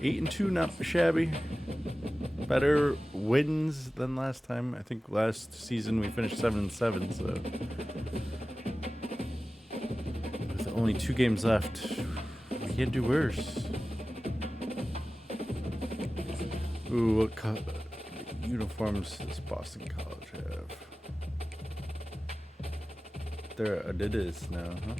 8-2, not shabby. Better wins than last time. I think last season we finished 7-7, so with only 2 games left, we can't do worse. Ooh, what uniforms does Boston College have? They're Adidas now, huh?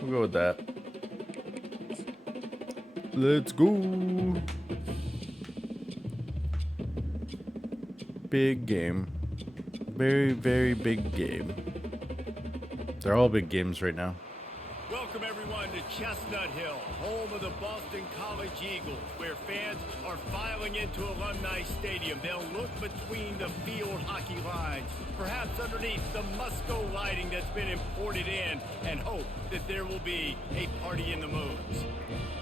We'll go with that. Let's go. Big game. Very, very big game. They're all big games right now. Welcome everyone to Chestnut Hill, home of the Boston College Eagles, where fans are filing into Alumni Stadium. They'll look between the field hockey lines, perhaps underneath the Musco lighting that's been imported in, and hope that there will be a party in the moons.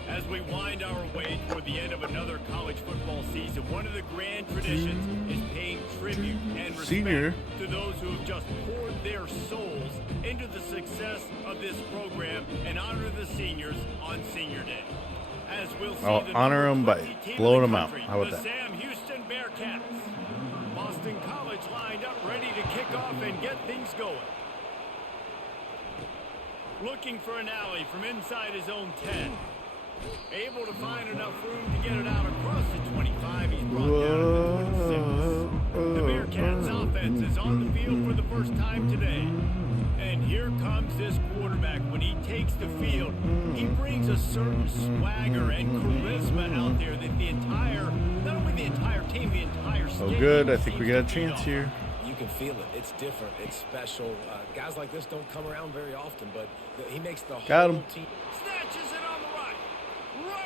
As we wind our way toward the end of another college football season, one of the grand traditions is paying tribute and respect to those who have just poured their souls into the success of this program and honor the seniors on Senior Day. As we'll see, I'll honor them by blowing them out. How about that? Sam Houston Bearcats. Boston College lined up ready to kick off and get things going. Looking for an alley from inside his own 10. Able to find enough room to get it out across the 25. He's brought down to the 26. The Bearcats offense is on the field for the first time today. And here comes this quarterback. When he takes the field, he brings a certain swagger and charisma out there that the entire, not only the entire team, the entire stadium. Oh, good. I think we got a chance here. You can feel it. It's different. It's special. Guys like this don't come around very often, but he makes the whole team. Snatches it on the right.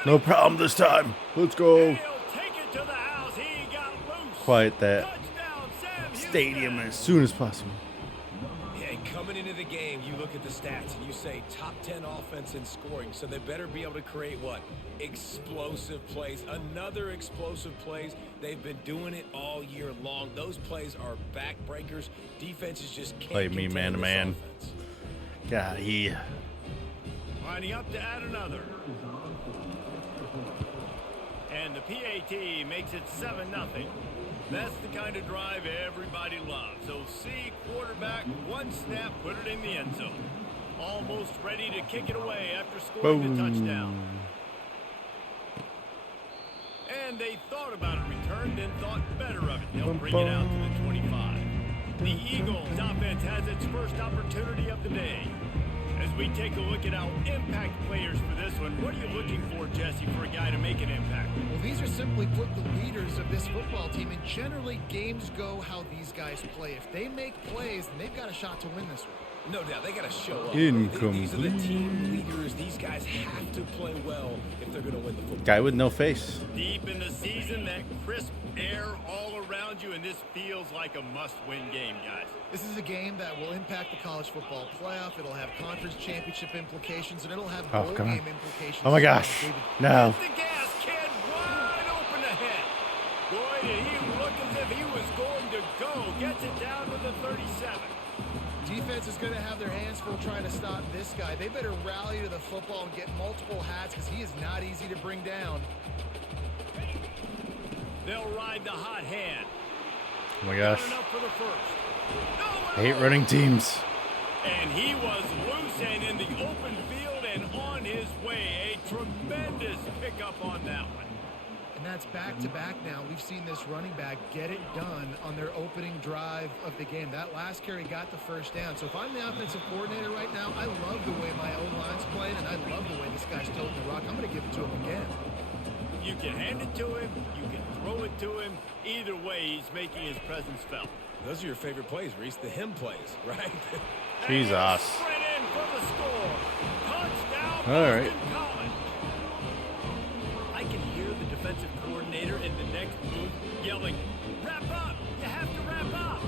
No problem this time. Let's go. Take it to the house. He got loose. Quiet that Touchdown, Sam stadium Houston. as soon as possible. Yeah, coming into the game, you look at the stats and you say top 10 offense in scoring, so they better be able to create what? Explosive plays. Another explosive plays. They've been doing it all year long. Those plays are backbreakers. Defenses just can't Play me man to man. God, he. Lining up to add another. And the PAT makes it 7-0. That's the kind of drive everybody loves. So see quarterback, one snap, put it in the end zone. Almost ready to kick it away after scoring the touchdown. And they thought about a return, then thought better of it. They'll bring it out to the 25. The Eagles offense has its first opportunity of the day. As we take a look at our impact players for this one, what are you looking for, Jesse, for a guy to make an impact? Well, these are simply put the leaders of this football team, and generally games go how these guys play. If they make plays, then they've got a shot to win this one. No doubt, they got to show up. Incomplete. These are the team leaders. These guys have to play well if they're going to win the football. Guy with no face. Deep in the season, that crisp air all around you, and this feels like a must-win game, guys. This is a game that will impact the college football playoff. It'll have conference championship implications, and it'll have bowl game implications. Oh my gosh. No. The gas can wide open ahead. Boy, did he look as if he was going to go. Gets it down to the 37. Defense is going to have their hands full trying to stop this guy. They better rally to the football and get multiple hats because he is not easy to bring down. They'll ride the hot hand. Oh my gosh. For the first. I hate running teams. And he was loose and in the open field and on his way. A tremendous pickup on that one. And that's back-to-back now. We've seen this running back get it done on their opening drive of the game. That last carry got the first down. So if I'm the offensive coordinator right now, I love the way my O-line's playing, and I love the way this guy's toting the rock. I'm going to give it to him again. You can hand it to him. You can throw it to him. Either way, he's making his presence felt. Those are your favorite plays, Reese, the him plays, right? Jesus. Sprint in for the score. Touchdown, All right. Boston College. I can hear the defensive coordinator in the next booth yelling, "Wrap up! You have to wrap up!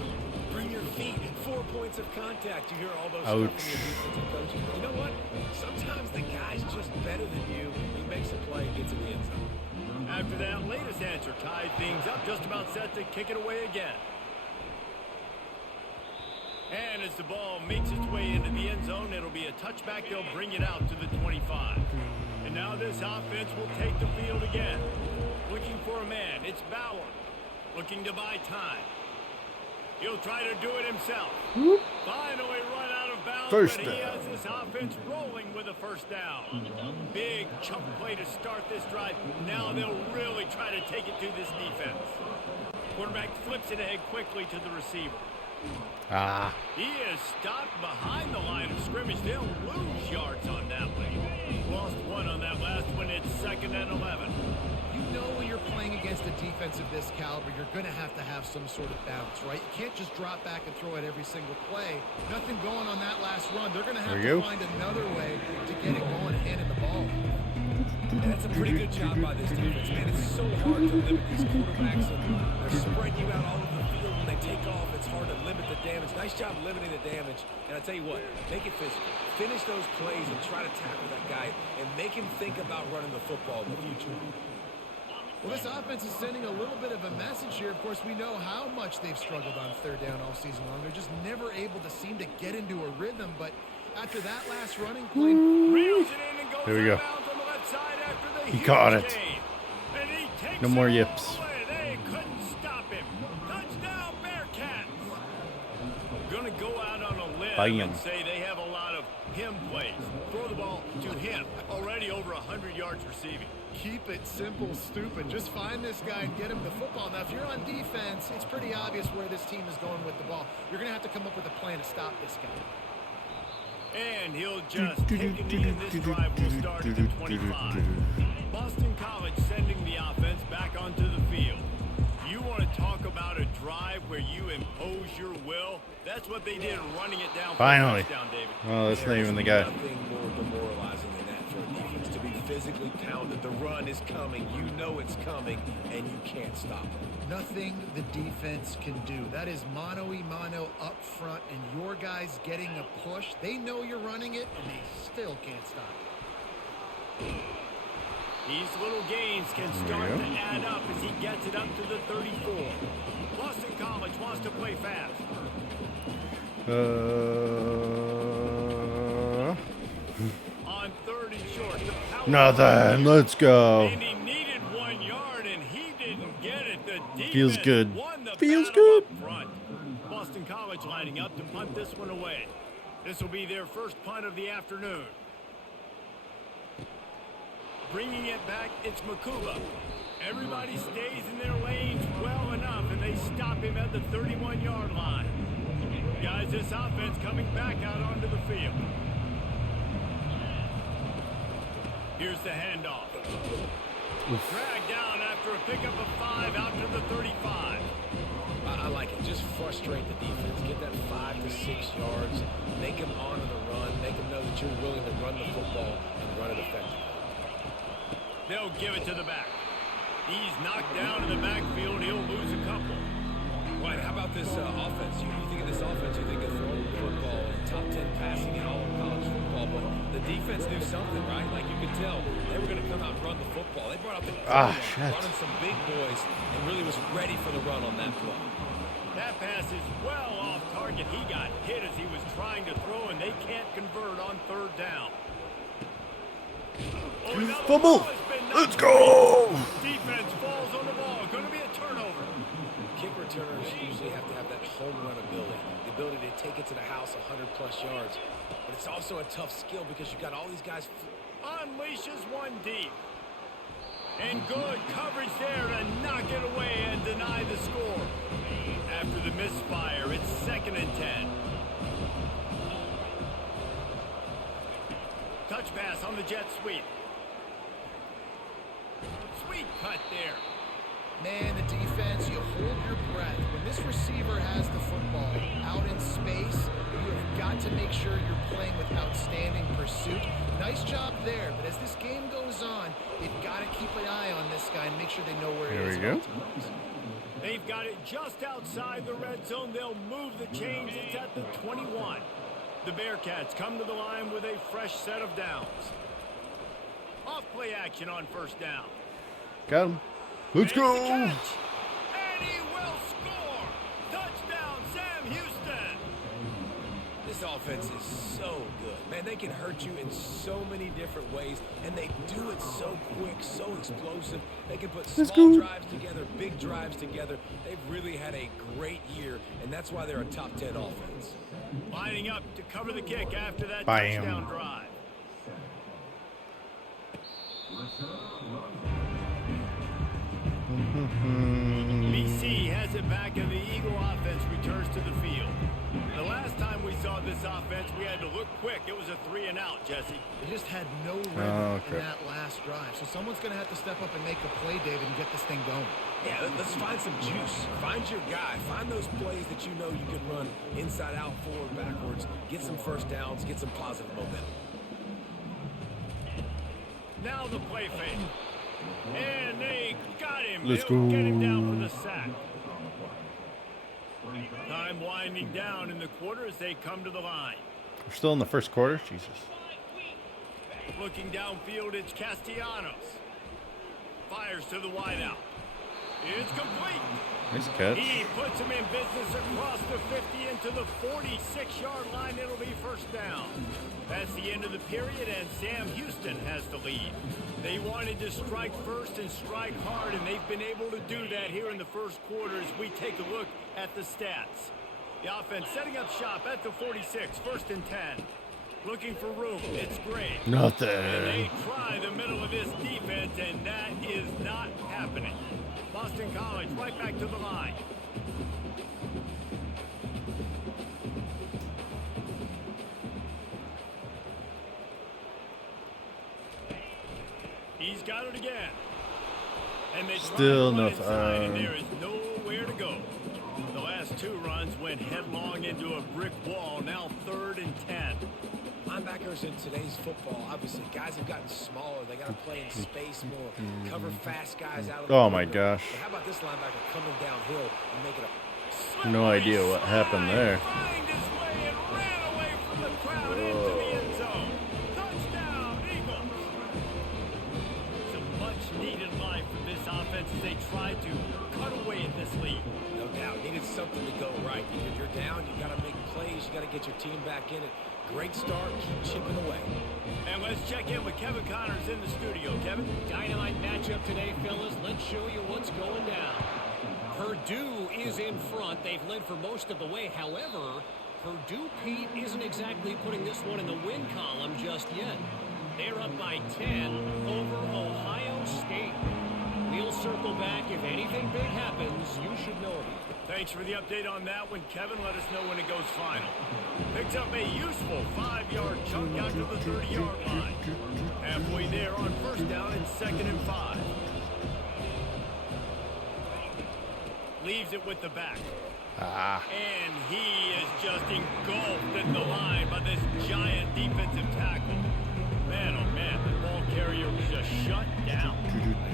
Bring your feet, 4 points of contact." You hear all those Ouch. stuff from your defensive coaches. But you know what? Sometimes the guy's just better than you. He makes a play, gets in the end zone. After that latest answer tied things up, just about set to kick it away again. And as the ball makes its way into the end zone, it'll be a touchback. They'll bring it out to the 25. And now this offense will take the field again. Looking for a man. It's Bauer. Looking to buy time. He'll try to do it himself. Finally run out of bounds, First but he down. has this offense rolling with a first down. Big chunk play to start this drive. Now they'll really try to take it to this defense. Quarterback flips it ahead quickly to the receiver. He is stopped behind the line of scrimmage. They'll lose yards on that one. Lost one on that last one. It's 2nd and 11. You know when you're playing against a defense of this caliber, you're going to have some sort of bounce, right? You can't just drop back and throw it every single play. Nothing going on that last run. They're going to have to find another way to get it going, handing the ball. And that's a pretty good job by this defense, man. It's so hard to limit these quarterbacks, and they're spreading you out all over the field. When they take off, it's hard to limit the damage. Nice job limiting the damage. And I tell you what, make it physical. Finish those plays and try to tackle that guy and make him think about running the football in the future. Well, this offense is sending a little bit of a message here. Of course, we know how much they've struggled on third down all season long. They're just never able to seem to get into a rhythm. But after that last running play, Reels it in and goes There we go. out of bounds on the left side after the He huge caught it. gain. And he takes No more it all yips. the way. They couldn't stop him. Touchdown, Bearcats. Going to go out on a limb Bam. and say they have a lot of him plays. Throw the ball to him. Already over 100 yards receiving. keep it simple, stupid. Just find this guy and get him the football. Now, if you're on defense, it's pretty obvious where this team is going with the ball. You're going to have to come up with a plan to stop this guy. And he'll just take a knee, and this drive will start at the 25. Boston College sending the offense back onto the field. You want to talk about a drive where you impose your will? That's what they did, running it down. Finally. For a touchdown, David. Oh, that's not even the guy. Nothing more demoralizing than that for a defense, to be physically pounded. The run is coming. You know it's coming, and you can't stop it. Nothing the defense can do. That is mano-a-mano up front, and your guys getting a push. They know you're running it, and they still can't stop it. These little gains can start to add up as he gets it up to the 34. Boston College wants to play fast. On third and short, the power Nothing. Let's go. And he needed 1 yard, and he didn't get it. The defense Feels good. won the Feels battle good. up front. Boston College lining up to punt this one away. This will be their first punt of the afternoon. Bringing it back, it's Makuba. Everybody stays in their lanes well enough, and they stop him at the 31-yard line. Guys, this offense coming back out onto the field. Here's the handoff. Dragged down after a pickup of 5 out to the 35. I like it. Just frustrate the defense. Get that 5 to 6 yards. Make them honor the run. Make them know that you're willing to run the football and run it effectively. They'll give it to the back. He's knocked down in the backfield. He'll lose a couple. Right, how about this offense? You think of this offense, you think of throwing the football, top 10 passing in all of college football, but the defense knew something, right? Like you could tell, they were going to come out and run the football. They brought out the running some big boys and really was ready for the run on that play. That pass is well off target. He got hit as he was trying to throw, and they can't convert on third down. Fumble. Let's go. Defense falls on the ball. Going to be a turnover. Kick returners usually have to have that home run ability, the ability to take it to the house 100-plus yards. But it's also a tough skill because you've got all these guys. Unleashes one deep. And good coverage there to knock it away and deny the score. After the misfire, it's 2nd and 10. Touch pass on the jet sweep. Sweet cut there. Man, the defense, you hold your breath. When this receiver has the football out in space, you have got to make sure you're playing with outstanding pursuit. Nice job there, but as this game goes on, you've got to keep an eye on this guy and make sure they know where he is. There we go. They've got it just outside the red zone. They'll move the chains. It's at the 21. The Bearcats come to the line with a fresh set of downs. Off play action on first down. Got him. Let's Makes the go. catch, and he will score. Touchdown, Sam Houston. offense is so good. Man, they can hurt you in so many different ways, and they do it so quick, so explosive. They can put small drives together, big drives together. They've really had a great year, and that's why they're a top 10 offense. Lining up to cover the kick after that Bam. touchdown drive. BC has it back, and the Eagle offense returns to the field. The last time we saw this offense, we had to look quick. It was a 3-and-out, Jesse. They just had no rhythm in that last drive. So someone's going to have to step up and make a play, David, and get this thing going. Yeah, let's find some juice. Find your guy. Find those plays that you know you can run inside out, forward, backwards. Get some first downs. Get some positive momentum. Now the play fake. And they got him. Let's They'll go. get him down for the sack. Time winding down in the quarter as they come to the line. We're still in the first quarter? Jesus. Looking downfield, it's Castellanos. Fires to the wideout. It's complete. Nice catch. He puts him in business across the 50 into the 46-yard line. It'll be first down. That's the end of the period, and Sam Houston has the lead. They wanted to strike first and strike hard, and they've been able to do that here in the first quarter as we take a look at the stats. The offense setting up shop at the 46, first and 10. Looking for room. It's great. And Nothing. they try the middle of this defense, and that is not happening. Boston College right back to the line. He's got it again. And they Still try to run nothing. inside, and there is nowhere to go. The last two runs went headlong into a brick wall. Now 3rd and 10. Linebackers in today's football, obviously, guys have gotten smaller. They got to play in space more, cover fast guys out of the Oh my perimeter. gosh. But how about this linebacker coming downhill and making a No idea what happened there. Find his way and ran away from the crowd into the end zone. Touchdown, Eagles. Some much-needed life from this offense as they tried to cut away at this lead. no doubt needed something to go right. If you're down, you got to make plays. You got to get your team back in it. Great start. Keep chipping away. And let's check in with Kevin Connors in the studio. Kevin? Dynamite matchup today, fellas. Let's show you what's going down. Purdue is in front. They've led for most of the way. However, Purdue, Pete, isn't exactly putting this one in the win column just yet. They're up by 10 over Ohio State. We'll circle back. If anything big happens, you should know it. Thanks for the update on that one, Kevin. Let us know when it goes final. Picks up a useful 5-yard chunk out to the 30-yard line. Halfway there on first down and 2nd and 5. Leaves it with the back. And he is just engulfed in the line by this giant defensive tackle. Man, oh man, the ball carrier was just shut down.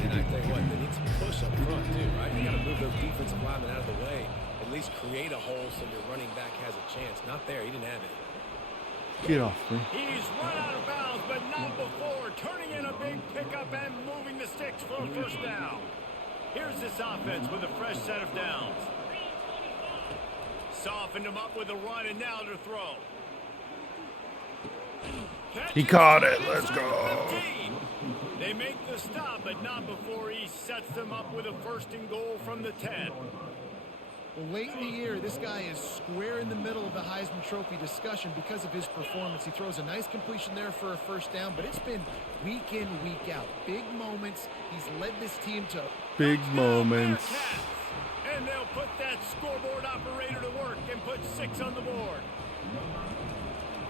And I tell you what, they need some push up front too, right? You got to move those defensive linemen out of the way. At least create a hole so your running back has a chance. Not there. He didn't have it. Get off me. He's run out of bounds, but not before. Turning in a big pickup and moving the sticks for a first down. Here's this offense with a fresh set of downs. Softened him up with a run, and now to throw. He caught it. Let's go. 15. They make the stop, but not before he sets them up with a 1st and goal from the 10. Well, late in the year, this guy is square in the middle of the Heisman Trophy discussion because of his performance. He throws a nice completion there for a first down, but it's been week in, week out. Big moments. He's led this team to Big moments. Bearcats. And they'll put that scoreboard operator to work and put 6 on the board.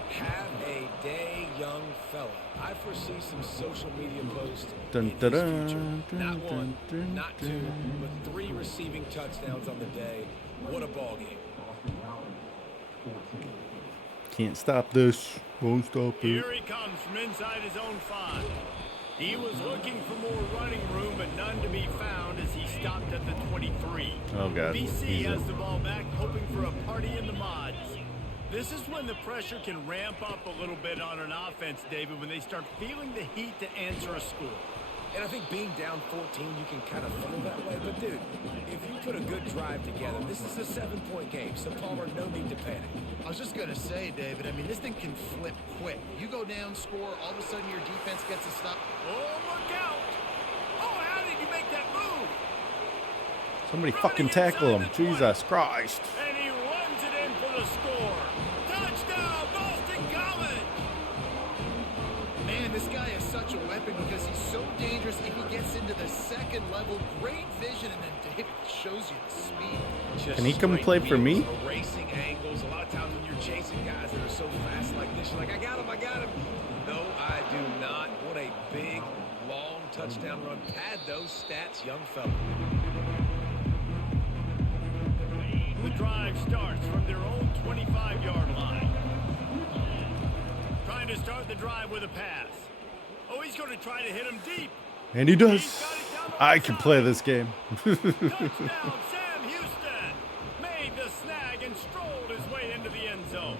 Have a day, young fella. I foresee some social media posts Dun, in dun, his dun, future. dun, Not dun, one, dun, not dun. 2, but 3 receiving touchdowns on the day. What a ball game. Can't stop this. Won't stop it. Here he comes from inside his own 5. He was looking for more running room, but none to be found as he stopped at the 23. Oh, God. BC He's has in. the ball back, hoping for a party in the mods. This is when the pressure can ramp up a little bit on an offense, David, when they start feeling the heat to answer a score. And I think being down 14, you can kind of feel that way. But, dude, if you put a good drive together, this is a 7-point game. So, Palmer, no need to panic. I'll was just going to say, David, I mean, this thing can flip quick. You go down, score, all of a sudden your defense gets a stop. Oh, look out. Oh, how did you make that move? Somebody fucking tackle him. Jesus Christ. And he runs it in for the score. Touchdown, Boston College. Man, this guy is such a weapon because he's so dangerous if he gets into the second level. Great vision, and then David shows you the speed. Just Can he come straight play for me? wheels, Racing angles. A lot of times when you're chasing guys that are so fast like this, you're like, I got him. No, I do not. What a big, long touchdown run. Pad those stats, young fella. The drive starts from their own 25-yard line. Trying to start the drive with a pass. Oh, he's going to try to hit him deep. And he does. I can play this game. Touchdown, Sam Houston. Made the snag and strolled his way into the end zone.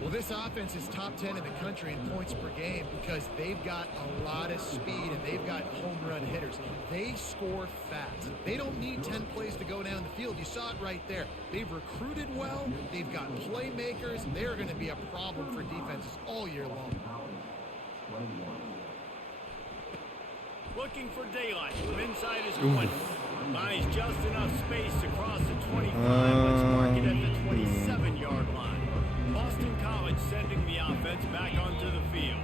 Well, this offense is top 10 in the country in points per game because they've got a lot of speed and they've got home run hitters. They score fast. They don't need 10 plays to go down the field. You saw it right there. They've recruited well. They've got playmakers. They're going to be a problem for defenses all year long. Looking for daylight from inside his 20. Finds just enough space to cross the 25. Let's mark it at the 27-yard line. Boston College sending the offense back onto the field.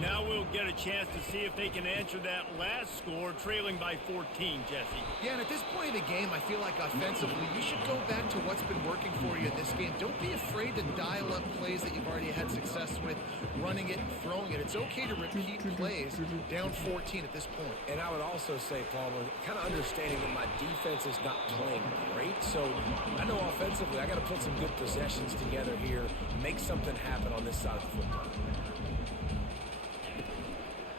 Now we'll get a chance to see if they can answer that last score, trailing by 14, Jesse. Yeah, and at this point in the game, I feel like offensively, you should go back to what's been working for you in this game. Don't be afraid to dial up plays that you've already had success with, running it and throwing it. It's okay to repeat plays down 14 at this point. And I would also say, Palmer, kind of understanding that my defense is not playing great. So I know offensively, I got to put some good possessions together here, make something happen on this side of the football.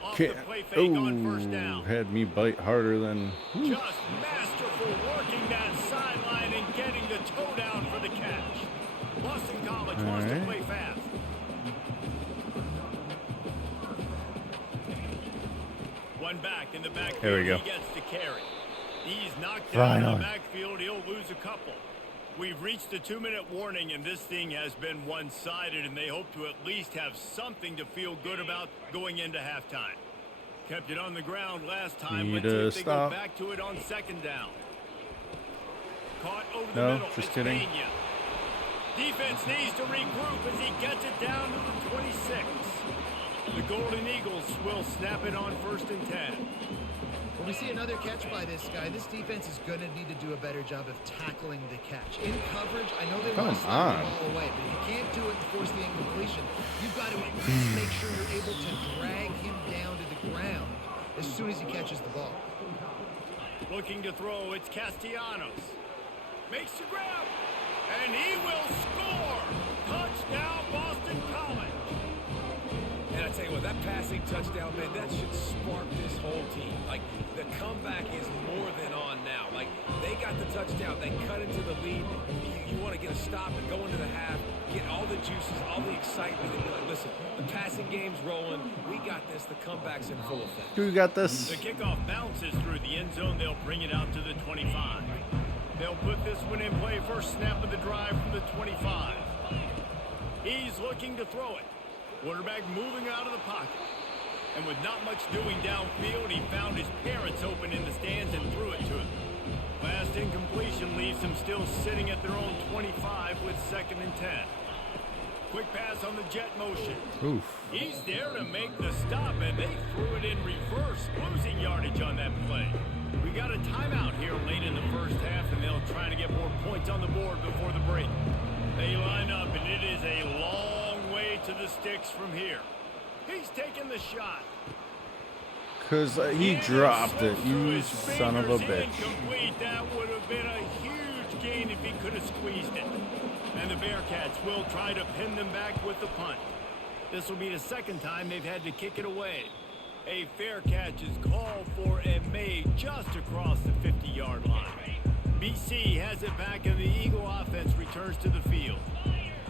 Off the play fake on first Ooh, down. had me bite harder than. Just masterful working that sideline and getting the toe down for the catch. Boston College wants to play fast. One back in the backfield. There we go. He gets to carry. He's knocked down in Finally. the backfield. He'll lose a couple. We've reached the 2-minute warning, and this thing has been one-sided, and they hope to at least have something to feel good about going into halftime. Kept it on the ground last time. Need Let's see to if they stop. go back to it on second down. Caught over the No, middle. just It's kidding. Pena. Defense needs to regroup as he gets it down to the 26. The Golden Eagles will snap it on 1st and 10. When we see another catch by this guy, this defense is going to need to do a better job of tackling the catch. In coverage, I know they want to slap the ball away, but if you can't do it and force the incompletion, you've got to at least make sure you're able to drag him down to the ground as soon as he catches the ball. Looking to throw, it's Castellanos. Makes the grab, and he will score. Touchdown, Boston College. And I tell you what, that passing touchdown, man, that should spark this whole team. Like, the comeback is more than on now. Like, they got the touchdown. They cut into the lead. You want to get a stop and go into the half, get all the juices, all the excitement, and be like, listen, the passing game's rolling. We got this. The comeback's in full effect. You got this. The kickoff bounces through the end zone. They'll bring it out to the 25. They'll put this one in play. First snap of the drive from the 25. He's looking to throw it. Quarterback moving out of the pocket. And with not much doing downfield, he found his parents open in the stands and threw it to him. Last incompletion leaves them still sitting at their own 25 with 2nd and 10. Quick pass on the jet motion. Oof. He's there to make the stop, and they threw it in reverse, losing yardage on that play. We got a timeout here late in the first half, and they'll try to get more points on the board before the break. They line up, and it is a long way to the sticks from here. He's taking the shot. Because he dropped it, you son of a bitch. Incomplete. That would have been a huge gain if he could have squeezed it. And the Bearcats will try to pin them back with the punt. This will be the second time they've had to kick it away. A fair catch is called for and made just across the 50-yard line. BC has it back, and the Eagle offense returns to the field.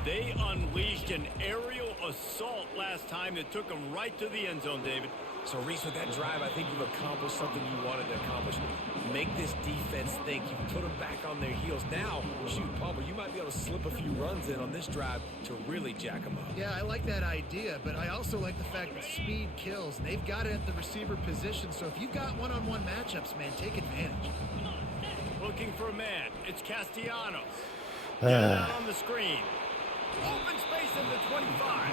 They unleashed an aerial assault last time that took them right to the end zone, David. So, Reese, with that drive, I think you've accomplished something you wanted to accomplish. Make this defense think. You put them back on their heels. Now, shoot, Palmer, you might be able to slip a few runs in on this drive to really jack them up. Yeah, I like that idea, but I also like the fact that speed kills. They've got it at the receiver position, so if you've got one-on-one matchups, man, take advantage. Looking for a man. It's Castellanos. Out on the screen. Open space at the 25.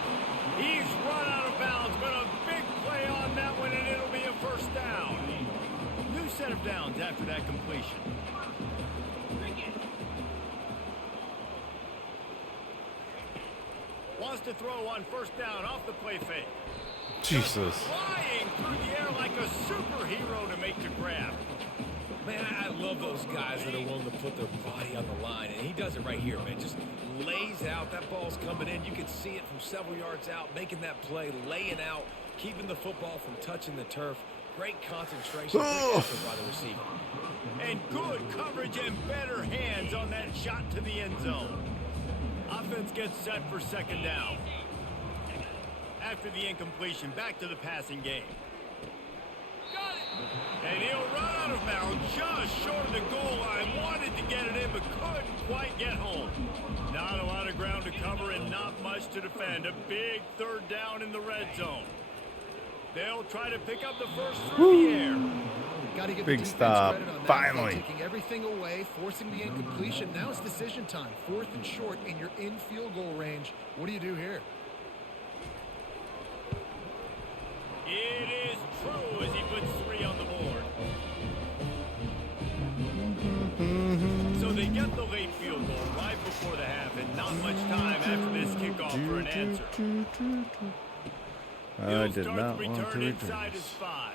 He's run out of bounds, but a big play on that one, and it'll be a first down. New set of downs after that completion. Wants to throw on first down off the play fake. Jesus. Flying through the air like a superhero to make the grab. Man, I love those guys that are willing to put their body on the line, and he does it right here, man. Just lays out. That ball's coming in. You can see it from several yards out, making that play, laying out, keeping the football from touching the turf. Great concentration by the receiver. And good coverage and better hands on that shot to the end zone. Offense gets set for second down. After the incompletion, back to the passing game. And he'll run out of bounds just short of the goal line. Wanted to get it in, but couldn't quite get home. Not a lot of ground to cover and not much to defend. A big third down in the red zone. They'll try to pick up the first through the air. Got to give Big the stop. credit on that. Finally. Taking everything away, forcing the incompletion. Now it's decision time. 4th and short, and you're in field goal range. What do you do here? It is true as he puts 3 on the board. So they get the late field goal right before the half, and not much time after this kickoff for an answer. I did not want to return return. inside his 5.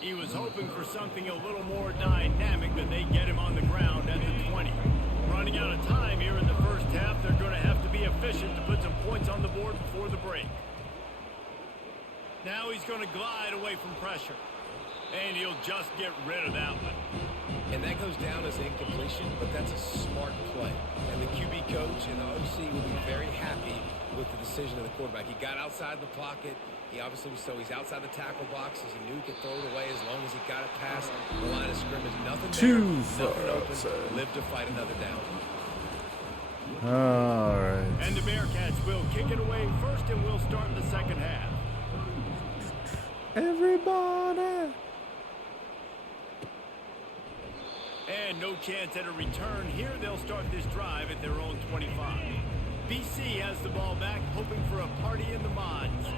He was hoping for something a little more dynamic, but they get him on the ground at the 20. Running out of time here in the first half, they're going to have to be efficient to put some points on the board before the break. Now he's going to glide away from pressure. And he'll just get rid of that one. And that goes down as an incompletion, but that's a smart play. And the QB coach and the OC will be very happy with the decision of the quarterback. He got outside the pocket. He obviously was, so he's outside the tackle box as he knew he could throw it away as long as he got it past the line of scrimmage. Nothing Too there, nothing far open. outside. Live to fight another down. All right. And the Bearcats will kick it away first, and we'll start the second half. Everybody. And no chance at a return here. They'll start this drive at their own 25. BC has the ball back, hoping for a party in the mods.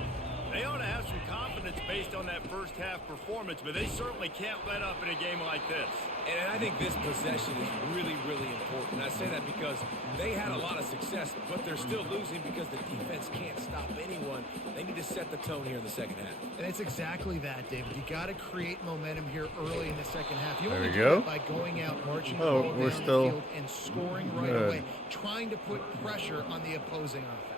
They ought to have some confidence based on that first half performance, but they certainly can't let up in a game like this. And I think this possession is really, really important. I say that because they had a lot of success, but they're still losing because the defense can't stop anyone. They need to set the tone here in the second half. And it's exactly that, David. You got to create momentum here early in the second half. You There only we do go. that by going out, marching the Oh, ball we're down the still field and scoring right good. away, trying to put pressure on the opposing offense.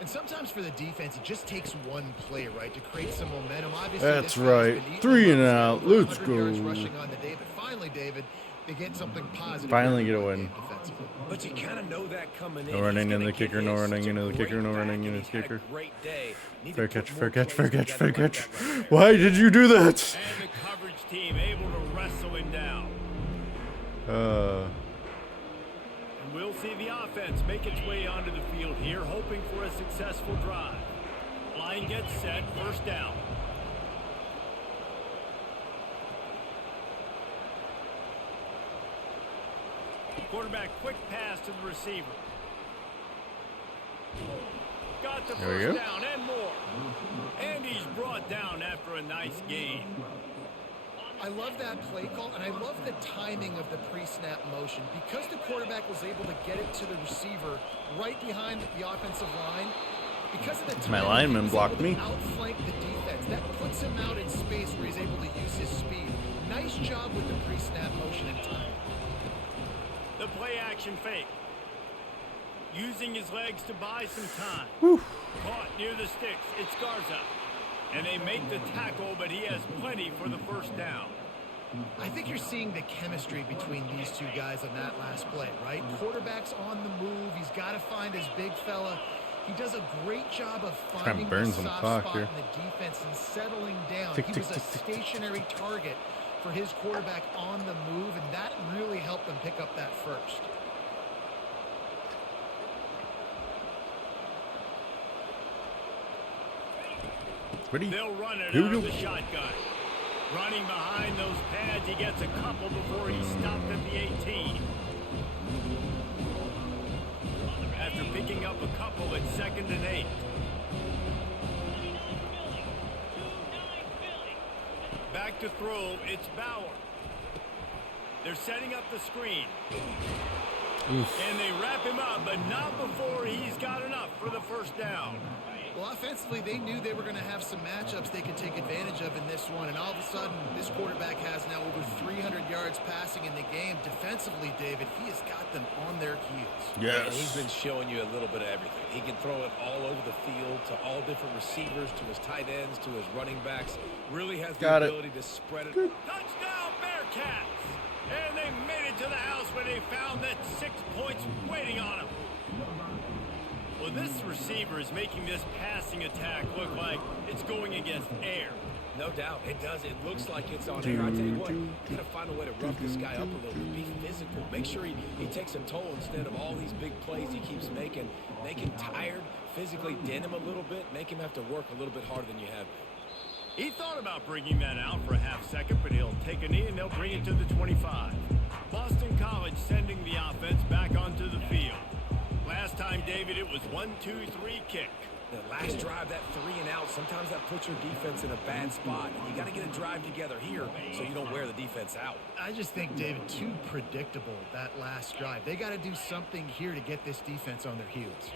And sometimes for the defense, it just takes one play, right, to create some momentum. Obviously, That's this guy's right. been eating 3 and up, out. over Let's 100 yards go. rushing on the day, but finally, David, they get something positive. Finally here get a in the win. game defensively. But you kind of know that coming in. No running He's in gonna the get kicker, no his. running Such a into the kicker, great no back, running and into he's the had a kicker. great day. Need Fair to catch, put fair more catch, fair plays catch, fair together like catch. that right there. Why did you do that? And the coverage team able to wrestle him down. And we'll see the offense make its way onto the field here, hoping for a successful drive. Line gets set, first down. Quarterback, quick pass to the receiver. Got the There we first go. down and more. And he's brought down after a nice gain. I love that play call, and I love the timing of the pre-snap motion. Because the quarterback was able to get it to the receiver right behind the offensive line, because of the My timing, lineman he was blocked able me. to outflank the defense. That puts him out in space where he's able to use his speed. Nice job with the pre-snap motion and timing. The play action fake. Using his legs to buy some time. Caught near the sticks. It's Garza. And they make the tackle, but he has plenty for the first down. I think you're seeing the chemistry between these two guys on that last play, right? Quarterback's on the move. He's got to find his big fella. He does a great job of finding burn the some soft clock spot here. in the defense and settling down. Tick, He tick, was a tick, tick, tick. stationary target for his quarterback on the move, and that really helped them pick up that first. Ready? They'll run it Here out we of go. the shotgun. Running behind those pads, he gets a couple before he's stopped at the 18. After picking up a couple at 2nd and 8. Back to throw, it's Bauer. They're setting up the screen. And they wrap him up, but not before he's got enough for the first down. Well, offensively, they knew they were going to have some matchups they could take advantage of in this one, and all of a sudden, this quarterback has now over 300 yards passing in the game. Defensively, David, he has got them on their heels. And he's been showing you a little bit of everything. He can throw it all over the field to all different receivers, to his tight ends, to his running backs. Really has the ability to spread it. Touchdown, Bearcats! And they made it to the house where they found that 6 points waiting on them. Well, this receiver is making this passing attack look like it's going against air. No doubt, it does. It looks like it's on air. I tell you what, you got to find a way to rough this guy up a little bit. Be physical. Make sure he takes a toll instead of all these big plays he keeps making. Make him tired, physically dent him a little bit, make him have to work a little bit harder than you have been. He thought about bringing that out for a half second, but he'll take a knee and they'll bring it to the 25. Boston College sending the offense back onto the field. Last time, David, it was 1-2-3 kick. The last drive, that 3 and out, sometimes that puts your defense in a bad spot. And you got to get a drive together here so you don't wear the defense out. I just think, David, too predictable, that last drive. They got to do something here to get this defense on their heels.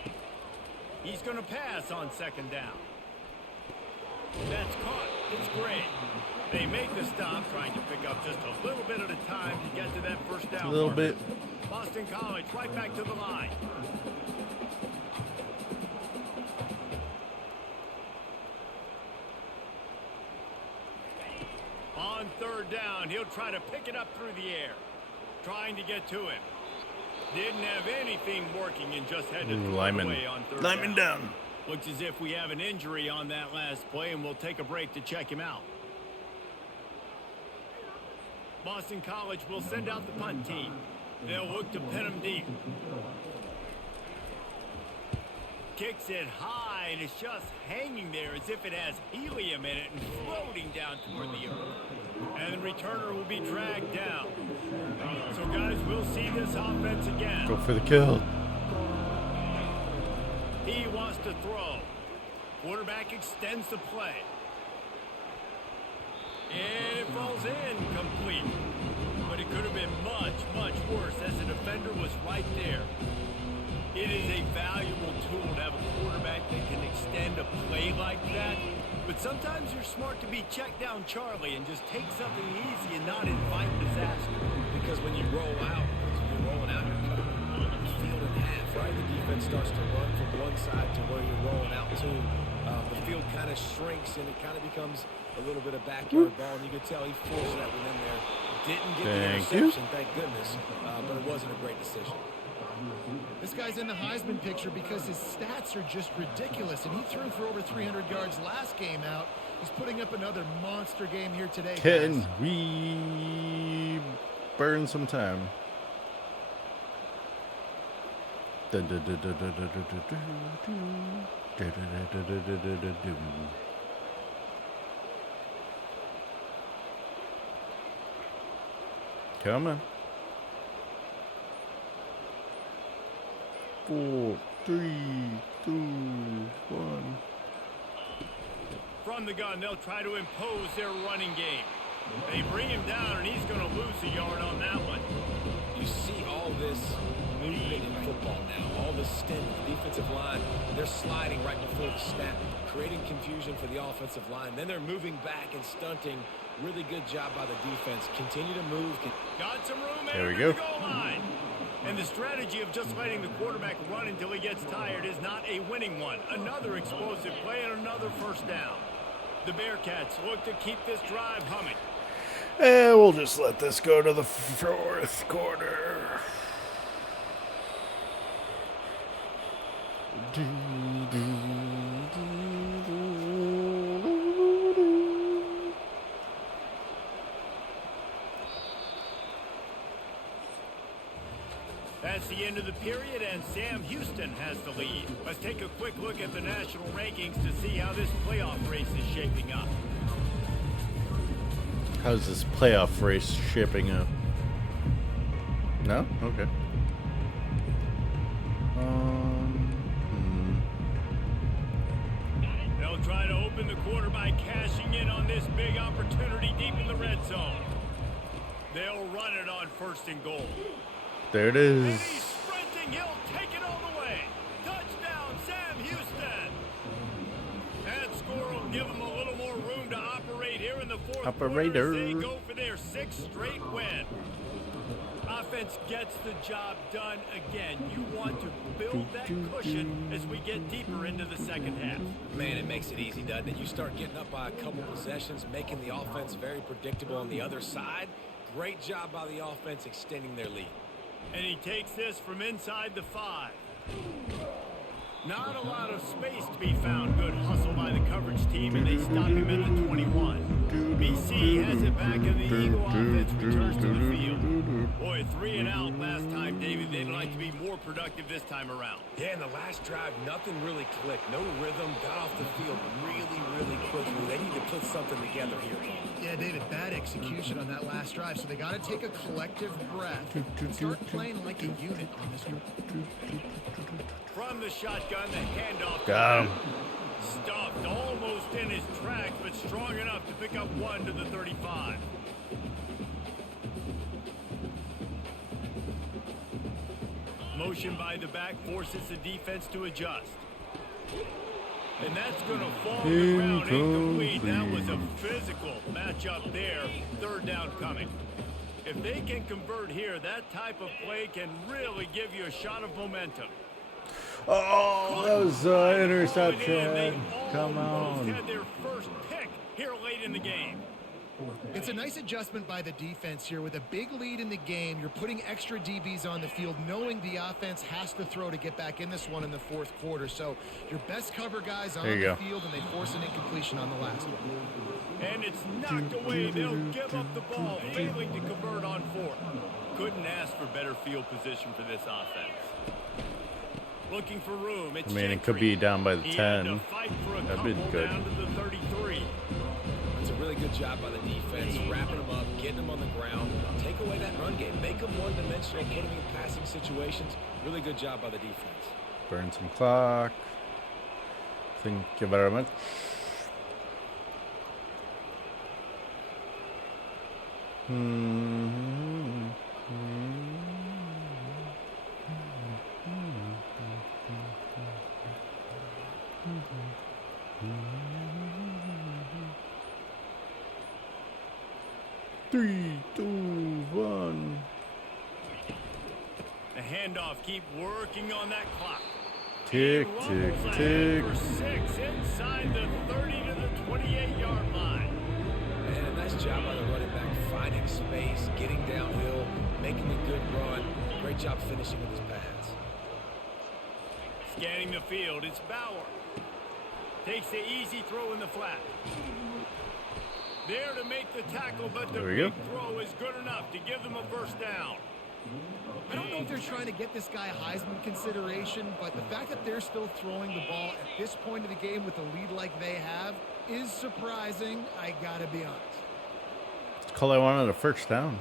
He's going to pass on 2nd down. That's caught. It's great. They make the stop, trying to pick up just a little bit at a time to get to that first down. A little bit. Boston College right back to the line. On 3rd down, he'll try to pick it up through the air. Trying to get to him. Didn't have anything working and just had to throw it away on 3rd down. Looks as if we have an injury on that last play, and we'll take a break to check him out. Boston College will send out the punt team. They'll look to pin him deep. Kicks it high, and it's just hanging there as if it has helium in it and floating down toward the earth. And the returner will be dragged down. So, guys, we'll see this offense again. Go for the kill. He wants to throw. Quarterback extends the play. And it falls in complete. But it could have been much, much worse as the defender was right there. It is a valuable tool to have a quarterback that can extend a play like that. But sometimes you're smart to be check down Charlie and just take something easy and not invite disaster. Because when you roll out, you're rolling out, you're cutting the field in half, right? The defense starts to run from one side to where you're rolling out to. The field kind of shrinks and it kind of becomes a little bit of backyard ball. And you could tell he forced that one in there. Didn't get the interception, thank goodness, but it wasn't a great decision. This guy's in the Heisman picture because his stats are just ridiculous, and he threw for over 300 yards last game out. He's putting up another monster game here today. Can we burn some time? Come on. 4, 3, 2, 1. From the gun, they'll try to impose their running game. They bring him down, and he's going to lose a yard on that one. You see all this movement in football now, all this stint, the defensive line, they're sliding right before the snap, creating confusion for the offensive line. Then they're moving back and stunting. Really good job by the defense. Continue to move. Got some room There we in go. the goal line. And the strategy of just letting the quarterback run until he gets tired is not a winning one. Another explosive play and another first down. The Bearcats look to keep this drive humming. we'll just let this go to the fourth quarter. That's the end of the period, and Sam Houston has the lead. Let's take a quick look at the national rankings to see how this playoff race is shaping up. How's this playoff race shaping up? No? Okay. They'll try to open the quarter by cashing in on this big opportunity deep in the red zone. They'll run it on 1st and goal. There it And is. he's sprinting. He'll take it all the way. Touchdown, Sam Houston. That score will give them a little more room to operate here in the fourth quarter as they go for their 6th straight win. Offense gets the job done again. You want to build that cushion as we get deeper into the second half. Man, it makes it easy, doesn't it? You start getting up by a couple possessions, making the offense very predictable on the other side. Great job by the offense extending their lead. And he takes this from inside the 5. Not a lot of space to be found. Good hustle by the coverage team, and they stop him at the 21. BC has it back, and the Eagle offense returns to the field. Boy, 3 and out last time, David. They'd like to be more productive this time around. Yeah, in the last drive, nothing really clicked. No rhythm. Got off the field really quickly. They need to put something together here. Yeah, David, bad execution on that last drive, so they got to take a collective breath and start playing like a unit on this one. From the shotgun, the handoff. Got him. Stuffed almost in his tracks, but strong enough to pick up 1 to the 35. Motion by the back forces the defense to adjust. And that's going to fall to the ground incomplete. That was a physical matchup there. 3rd down coming. If they can convert here, that type of play can really give you a shot of momentum. Oh, that was interception. They Come almost on. had their first pick here late in the game. It's a nice adjustment by the defense here. With a big lead in the game, you're putting extra DBs on the field, knowing the offense has to throw to get back in this one in the 4th quarter. So your best cover guys on the field, and they force an incompletion on the last one. And it's knocked away. They'll give up the ball, failing to convert on 4th. Couldn't ask for better field position for this offense. Looking for room. It's it could be down by the He had 10. to fight for a That'd be couple good. down to the 33. It's a really good job by the defense, wrapping them up, getting them on the ground. Take away that run game. Make them one-dimensional, put them in passing situations. Really good job by the defense. Burn some clock. Thank you very much. Three, two, one. The handoff, keep working on that clock. Tick, And tick, Ruggles tick. ahead for 6 inside the 30 to the 28-yard line. And a nice job by the running back, finding space, getting downhill, making a good run. Great job finishing with his pads. Scanning the field, it's Bauer. Takes the easy throw in the flat. There to make the tackle, but the There we big go. throw is good enough to give them a first down. I don't know if they're trying to get this guy Heisman consideration, but the fact that they're still throwing the ball at this point of the game with a lead like they have is surprising, I gotta be honest. Call I wanted a first down.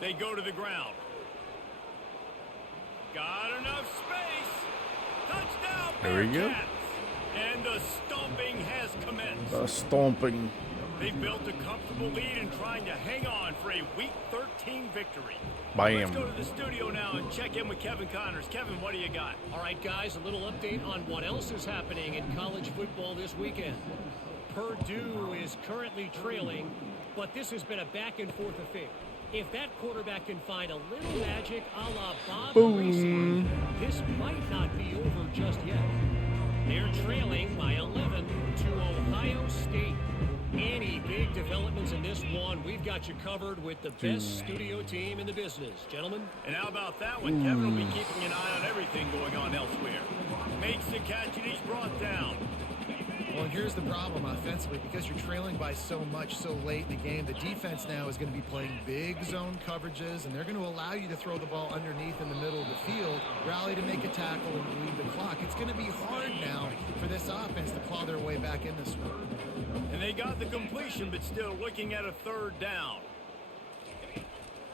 They go to the ground. Got enough space. Touchdown, There we go. Bearcats. And the stomping has commenced. Stomping. They've built a comfortable lead and trying to hang on for a Week 13 victory. Bam. Let's go to the studio now and check in with Kevin Connors. Kevin, what do you got? All right, guys, a little update on what else is happening in college football this weekend. Purdue is currently trailing, but this has been a back-and-forth affair. If that quarterback can find a little magic a la Bob Boom. Greasy, this might not be over just yet. They're trailing by 11 to Ohio State. Any big developments in this one, we've got you covered with the best studio team in the business. Gentlemen? And how about that one? Kevin will be keeping an eye on everything going on elsewhere. Makes the catch and he's brought down. Well, here's the problem offensively. Because you're trailing by so much so late in the game, the defense now is going to be playing big zone coverages, and they're going to allow you to throw the ball underneath in the middle of the field, rally to make a tackle, and bleed the clock. It's going to be hard now for this offense to claw their way back in this one. And they got the completion, but still looking at a third down.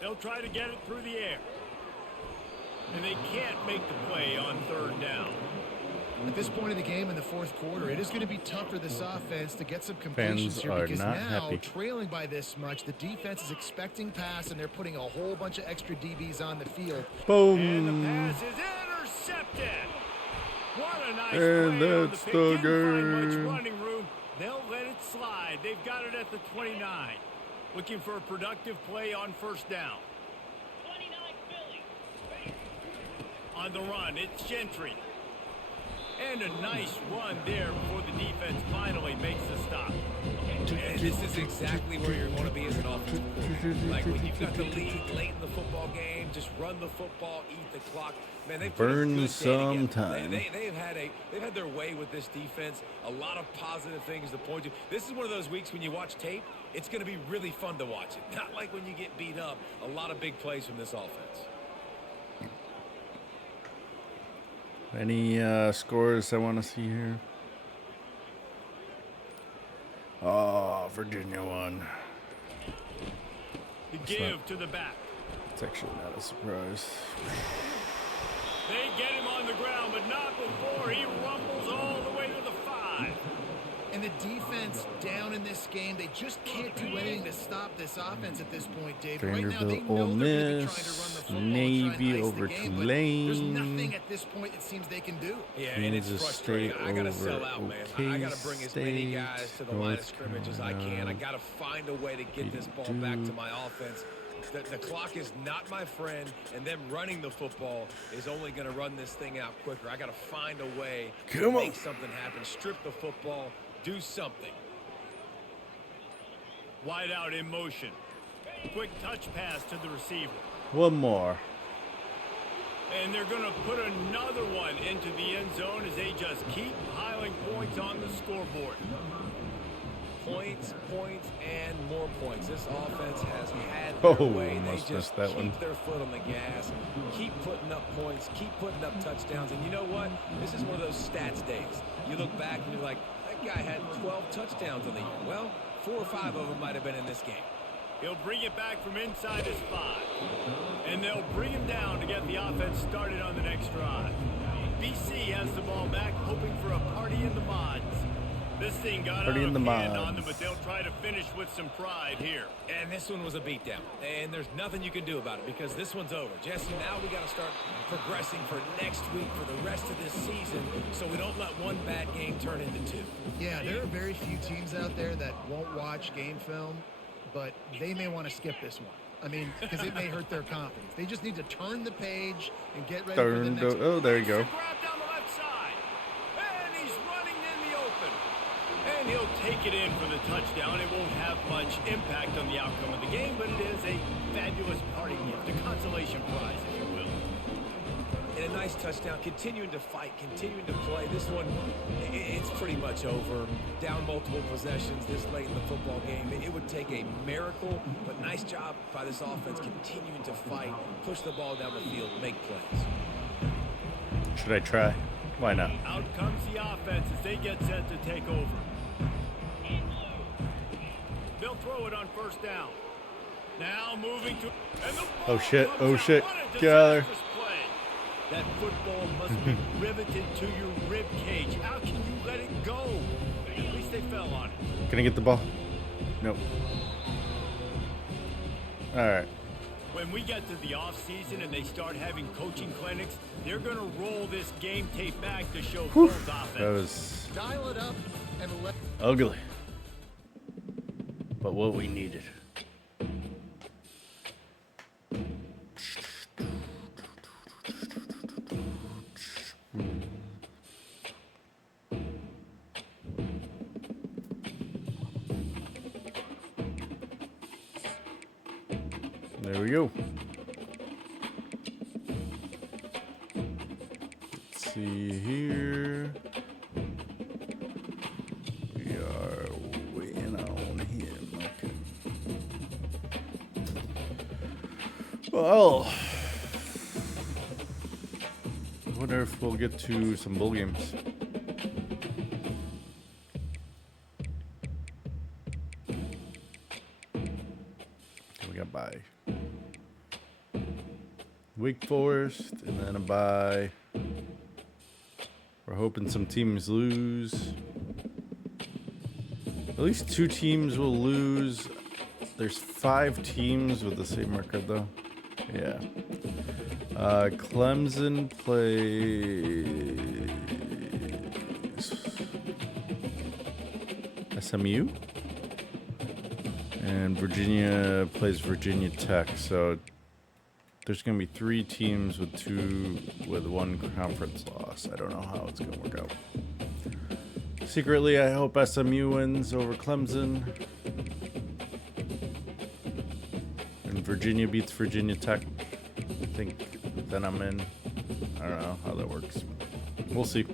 They'll try to get it through the air. And they can't make the play on third down. At this point of the game in the fourth quarter, it is going to be tough for this offense to get some completions Fans here are because not now, happy. trailing by this much, the defense is expecting pass, and they're putting a whole bunch of extra DBs on the field. Boom. And the pass is intercepted. What a nice And play on the that's pick. the Didn't find much game. running room. They'll let it slide. They've got it at the 29. Looking for a productive play on first down. On the run, it's Gentry. And a nice run there before the defense finally makes the stop. And this is exactly where you want to be as an offensive coordinator. Like when you've got the lead late in the football game, just run the football, eat the clock. Man, they've put a Burn good day some together. time. They've had their way with this defense. A lot of positive things to point to. This is one of those weeks when you watch tape, it's going to be really fun to watch it. Not like when you get beat up. A lot of big plays from this offense. Any scores I want to see here? Oh, Virginia won. The give to the back. It's actually not a surprise. They get him on the ground, but not before he rumbles all the way to the 5. And the defense down in this game, they just can't do anything to stop this offense at this point, Dave. Right now, they Vanderbilt, Ole know they're going to be trying to run the Miss, football, try Navy and ice over the game, but there's Tulane. nothing at this point it seems they can do. Yeah, and it's Kansas frustrating. State I got to over sell out, man. I got to bring as many K-State, guys to the line of North scrimmage as I can. I Carolina, got to find a way to get this ball back to my offense. The clock is not my friend, and them running the football is only going to run this thing out quicker. I got to find a way to make something happen, strip the football, do something. Wide out in motion. Quick touch pass to the receiver. One more. And they're going to put another one into the end zone as they just keep piling points on the scoreboard. Points, and more points. This offense has had Oh, their way. They almost just missed that keep one. their foot on the gas, keep putting up points, keep putting up touchdowns. And you know what? This is one of those stats days. You look back and you're like, that guy had 12 touchdowns on the year. Well, 4 or 5 of them might have been in this game. He'll bring it back from inside his 5. And they'll bring him down to get the offense started on the next drive. BC has the ball back, hoping for a party in the mods. This thing got Party out in of the hand on mods. them, but they'll try to finish with some pride here. And this one was a beatdown. And there's nothing you can do about it because this one's over. Jesse, now we got to start progressing for next week for the rest of this season so we don't let one bad game turn into 2. Yeah, there are very few teams out there that won't watch game film, but they may want to skip this one. I mean, because it may hurt their confidence. They just need to turn the page and get ready for the next one. Oh, there you go. Grab down the left side. And he's running in the open. And he'll take it in for the touchdown. It won't have much impact on the outcome of the game, but it is a fabulous party gift, a consolation prize, if you will. And a nice touchdown, continuing to fight, continuing to play. This one, it's pretty much over. Down multiple possessions this late in the football game. It would take a miracle, but nice job by this offense continuing to fight, push the ball down the field, make plays. Should I try? Why not? Out comes the offense as they get set to take over. They'll throw it on first down. Now moving to... And the ball Oh, shit. comes Oh, out. shit. What a Get out of disastrous play. That football must be riveted to your rib cage. How can you let it go? At least they fell on it. Can I get the ball? Nope. All right. When we get to the offseason and they start having coaching clinics, they're going to roll this game tape back to show both That offenses. was Dial it up and let... ugly. But what we needed. There we go. Let's see here. We are waiting on him. Okay. Well, I wonder if we'll get to some bowl games. We got bye. Wake Forest, and then a bye. We're hoping some teams lose. At least 2 teams will lose. There's 5 teams with the same record, though. Yeah. Clemson plays SMU, and Virginia plays Virginia Tech. So there's going to be 3 teams with 1 conference loss. I don't know how it's going to work out. Secretly, I hope SMU wins over Clemson. And Virginia beats Virginia Tech. I think then I'm in. I don't know how that works. We'll see.